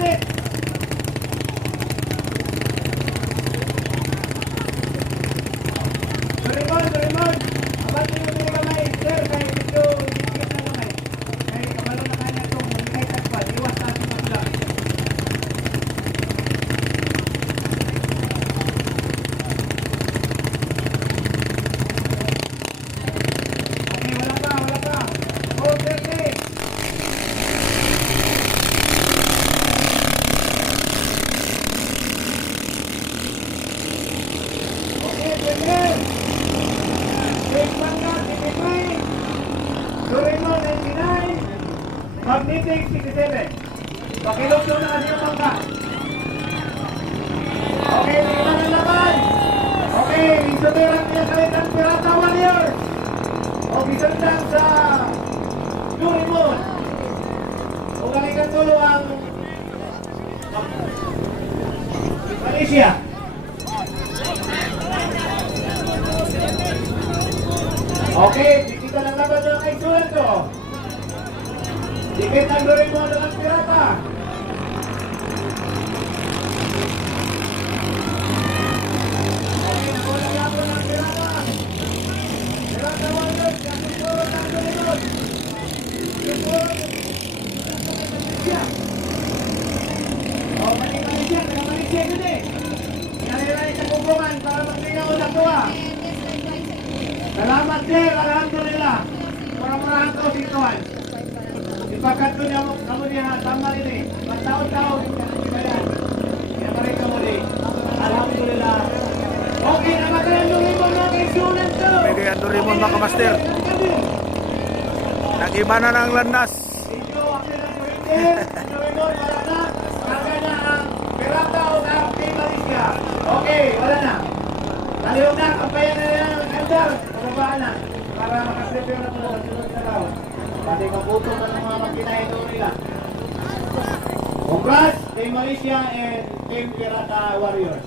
で Magnetic, 67. Pakilog doon ang kanyang mangga. Okay, tingnan ang laban. Okay, niya sa itang Pirata Warriors. O bisandan sa Doraemon. O kalikan ang Malaysia. Okay, dikita ng laban ng kaisulan ko. Dikit ang Doraemon ng pirata. Salamat sir, Alhamdulillah. Murah-murahan terus itu kan. Ipakat tu yang kamu dia tambah ini. Bertahun-tahun kalian. Ya mereka di? Alhamdulillah. Okey, nama kalian Doraemon mga. Pwede yan Doraemon mga master Nagimana ng landas. Okay, wala na. Kaka na kampayan na lang. Kampayan na. Para makaprepare na po sa sunod na round. Pati mabuto na ng mga makinain doon nila. Congrats, Team Malaysia and Team Pirata Warriors.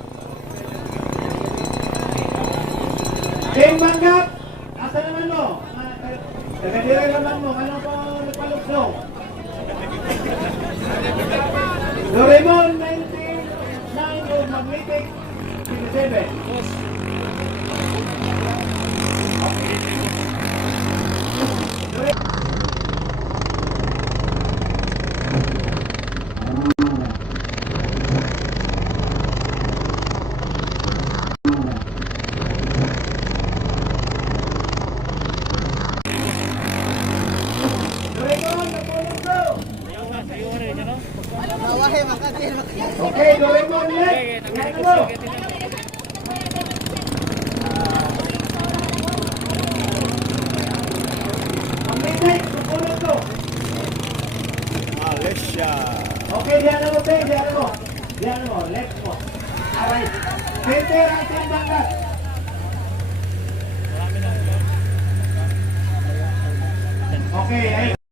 Team Manggap, asa naman mo? Tagadiri naman mo, ano po nagpaluksong? Doraemon 99 o Magnetic 57. Doraemon, nagpaluksong! Okay, ulit. Ano mo? Midnight, supunod ko. Malaysia. Okay, diyan mo, Pe, diyan mo. Diyan mo, left mo. Alright. Center ang timbangan. Okay, ay